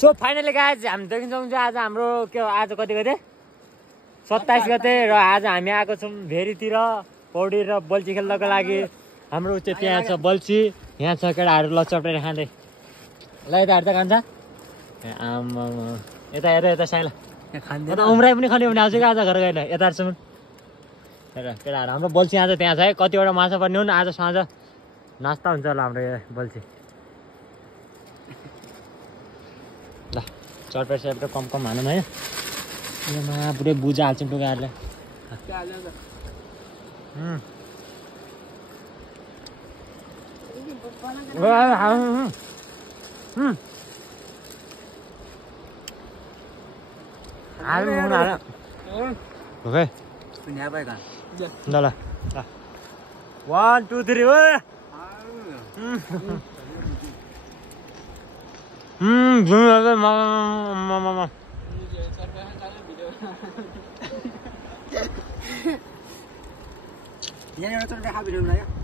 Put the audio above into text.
So finally guys हामी देखिन्छौँ चाहिँ आज हाम्रो के हो आज कति गते 27 गते र आज हामी आएको छौँ भेरीतिर पौडी र बल्छी खेल्नको लागि हाम्रो चाहिँ त्यहाँ छ बल्छी यहाँ छ केटाहरू लचपेर खाँदै ल यताहरू त खान्छ आमा यता हेर यता साइला यता उम्राइ पनि खाने भने आउँछ कि आज घर गएर यताहरूसम्म हेर केटाहरू हाम्रो बल्छी आज त्यहाँ छ है कतिवटा माछा पर्ने हुन् आज साँझ नास्ता हुन्छ होला हाम्रो बल्छी ल चटपेट सेट कम कम हानौँ है यसमा पुरै बुझा हाल्छौँ टुकाहरूले ल ल 1 2 3 ओ mama. Yan yung ito na video na yan.